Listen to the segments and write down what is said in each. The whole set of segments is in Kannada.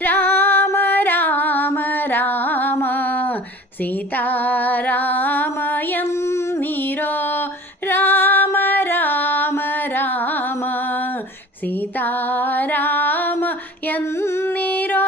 ರಾಮ ರಾಮ ರಾಮ ಸೀತಾರಾಮ ಎನ್ನಿರೋ ರಾಮ ರಾಮ ರಾಮ ಸೀತಾರಾಮ ಎನ್ನಿರೋ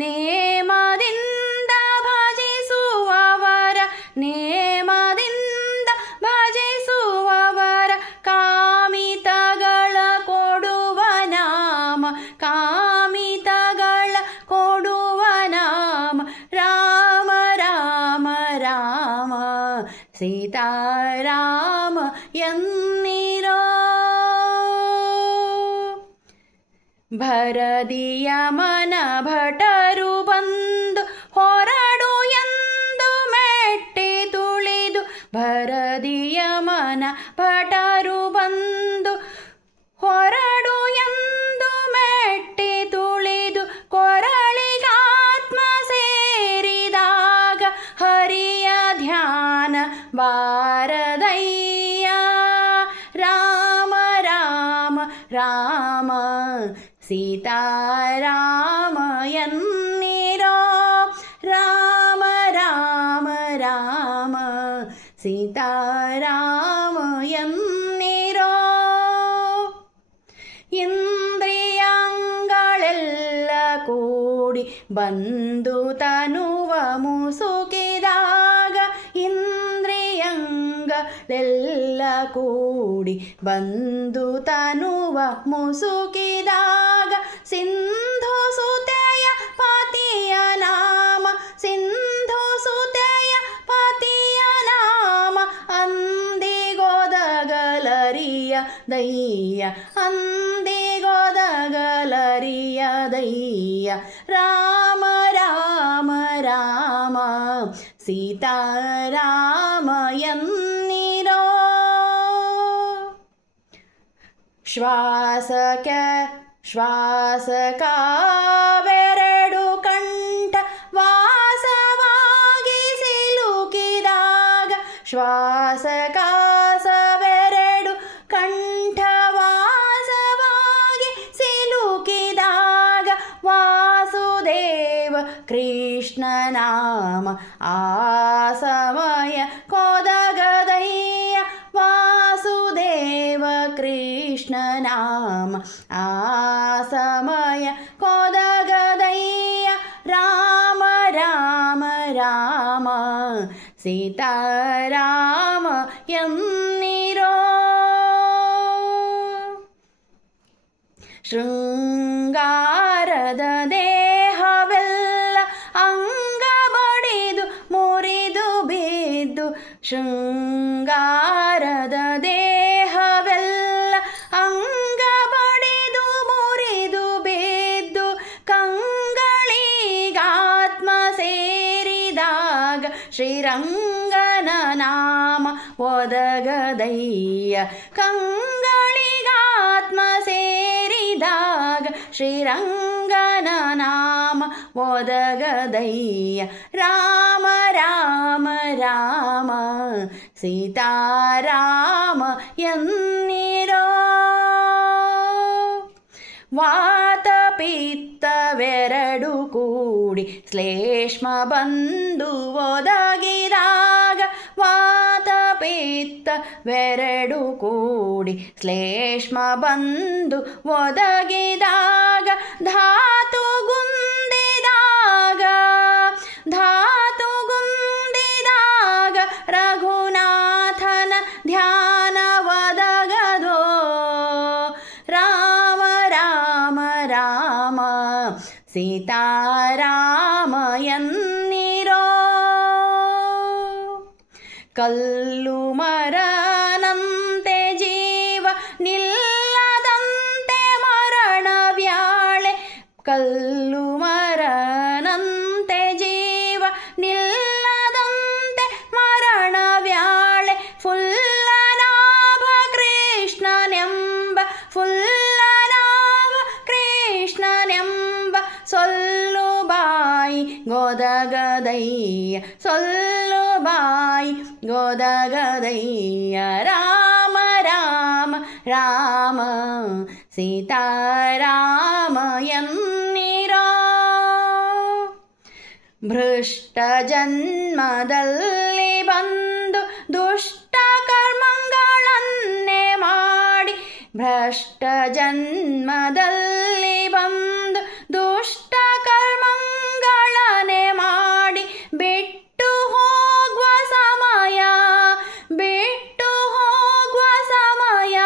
ನೇಮದಿಂದ ಭಜಿಸುವವರ ನೇಮದಿಂದ ಭಜಿಸುವವರ ಕಾಮಿತಗಳ ಕೊಡುವ ನಾಮ ಕಾಮಿತಗಳ ಕೊಡುವ ನಾಮ ರಾಮ ರಾಮ ರಾಮ ಸೀತಾರಾಮ ಎನ್ನಿರೋ ಭರದಿಯ ಮನ ಭಟರು ಬಂದು ಹೊರಡು ಎಂದು ಮೆಟ್ಟಿ ತುಳಿದು ಭರದಿಯ ಮನ ಭಟರು ಬಂದು ಹೊರಡು ಎಂದು ಮೆಟ್ಟಿ ತುಳಿದು ಕೊರಳಿಗಾತ್ಮ ಸೇರಿದಾಗ ಹರಿಯ ಧ್ಯಾನ ಬಾರದಯ್ಯ ರಾಮ ರಾಮ ರಾಮ ಸೀತಾರಾಮ ಎನ್ನಿರೋ ರಾಮ ರಾಮ ರಾಮ ಸೀತಾರಾಮ ಎನ್ನಿರೋ ಇಂದ್ರಿಯಗಳೆಲ್ಲ ಕೂಡಿ ಬಂದು ತನುವ ಮುಸುಕಿದಾಗ ಇಂದ್ರಿಯಗಳೆಲ್ಲ ಕೂಡಿ ಬಂದು ತನುವ ಮುಸುಕಿದಾಗ ಸಿಂಧು ಸುತೆಯ ಪತಿಯ ನಾಮ ಸಿಂಧು ಸುತೆಯ ಪತಿಯ ನಾಮ ಅಂದಿಗೊದಗಲರಿಯ ದಯ್ಯ ಅಂದಿಗೊದಗಲರಿಯ ದಯ್ಯ ರಾಮ ರಾಮ ರಾಮ ಸೀತಾರಾಮ ಎನ್ನಿರೋ ಶ್ವಾಸಕಾವೆರಡು ಕಂಠ ವಾಸವಾಗಿ ಸಿಲುಕಿದಾಗ ಶ್ವಾಸಕಾಸವೆರಡು ಕಂಠ ವಾಸವಾಗಿ ಸಿಲುಕಿದಾಗ ವಾಸುದೇವ ಕೃಷ್ಣ ನಾಮ ಆ ಸಮಯ ಕೊದಗದಯ್ಯ ವಾಸುದೇವ ಕೃಷ್ಣ ನಾಮ ಆ ಸಮಯ ಕೊದಗದಯ್ಯ ರಾಮ ರಾಮ ರಾಮ ಸೀತಾರಾಮ ಎನ್ನಿರೋ ಶೃಂಗಾರದ ದೇಹವೆಲ್ಲ ಅಂಗ ಬಡಿದು ಮುರಿದು ಬಿದ್ದು ಶೃಂಗಾರದ ದೇಹವೆಲ್ಲ ಅಂಗ ಬಡಿದು ಮುರಿದು ಬಿದ್ದು ಕಂಗಳಿಗಾತ್ಮ ಸೇರಿದಾಗ ಶ್ರೀರಂಗನ ನಾಮ ಒದಗದಯ್ಯ ಕಂಗಳಿಗಾತ್ಮ ಸೇರಿದಾಗ ಶ್ರೀರಂಗನ ನಾಮ ಒದಗದಯ್ಯ ರಾಮ ರಾಮ ರಾಮ ಸೀತಾರಾಮ ಎನ್ನಿರೋ ವಾತ ಪಿತ್ತವೆರಡು ಕೂಡಿ ಶ್ಲೇಷ್ಮ ಬಂದು ಒದಗಿದಾಗ ವಾತ ಪಿತ್ತವೆರಡು ಕೂಡಿ ಶ್ಲೇಷ್ಮ ಬಂದು ಒದಗಿದಾಗ ಧಾತುಗುಂದಿದಾಗ ರಘುನಾಥನ ಧ್ಯಾನ ಒದಗದೋ ರಾಮ ರಾಮ ರಾಮ ಸೀತಾರಾಮ ಎನ್ನಿರೋ ಕಲ್ಲು ಮರನಂತೆ ಜೀವ ನಿಲ್ಲದಂತೆ ಮರಣ ವ್ಯಾಳೆ ಕಲ್ಲು ಮರನಂತೆ ಜೀವ ನಿಲ್ಲದಂತೆ ಮರಣ ವ್ಯಾಳೆ ಫುಲ್ಲನಾಭ ಕೃಷ್ಣನೆಂಬ ಫುಲ್ಲನಾಭ ಕೃಷ್ಣನೆಂಬ ಸೊಲ್ಲು ಬಾಯಿ ಗೊದಗದಯ್ಯ ಸೊಲ್ಲು ಬಾಯಿ ಗೊದಗದಯ್ಯ ರಾಮ ರಾಮ ರಾಮ ಸೀತಾರಾಮ ಎನ್ನಿರೋ ಭೃಷ್ಟ ಜನ್ಮದಲ್ಲಿ ಬಂದು ದುಷ್ಟ ಕರ್ಮಗಳನ್ನೇ ಮಾಡಿ, ಭ್ರಷ್ಟ ಜನ್ಮದಲ್ಲಿ ಬಂದು ದುಷ್ಟ ಕರ್ಮಗಳನ್ನೇ ಮಾಡಿ, ಬಿಟ್ಟು ಹೋಗುವ ಸಮಯ, ಬಿಟ್ಟು ಹೋಗುವ ಸಮಯ,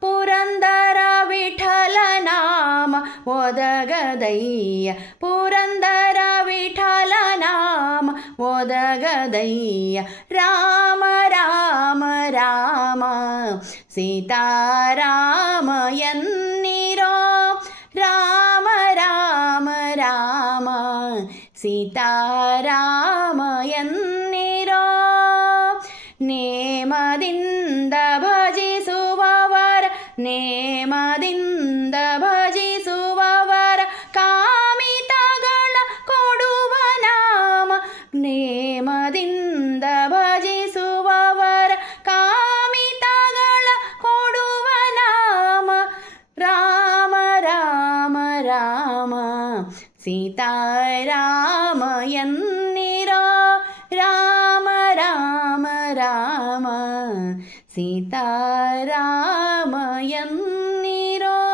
ಪುರಂದರ ವಿಠಲ ನಾಮ ಒದಗದಯ್ಯ, ಪುರಂದರ ವಿಠಲ ನಾಮ ಒದಗದಯ್ಯ. ರಾಮ ರಾಮ ರಾಮ ಸೀತಾರಾಮ ಎನ್ನಿರೋ, ರಾಮ ರಾಮ ರಾಮ ಸೀತಾರಾಮ ಎನ್ನಿರೋ. ನೇಮದಿಂದ ಭಜಿಸುವವರ, ನೇಮದಿಂದ ಭಜಿಸುವವರ ಕಾಮಿತಗಳ ಕೊಡುವ ನಾಮ, ನೇಮದಿಂದ ಭಜಿಸುವವರ ಕಾಮಿತಗಳ ಕೊಡುವ ನಾಮ. ರಾಮ ರಾಮ ರಾಮ ಸೀತಾರಾಮ ಎನ್ನಿರೋ, ರಾಮ ರಾಮ ರಾಮ ಸೀತಾರಾಮ ಎನ್ನಿರೋ.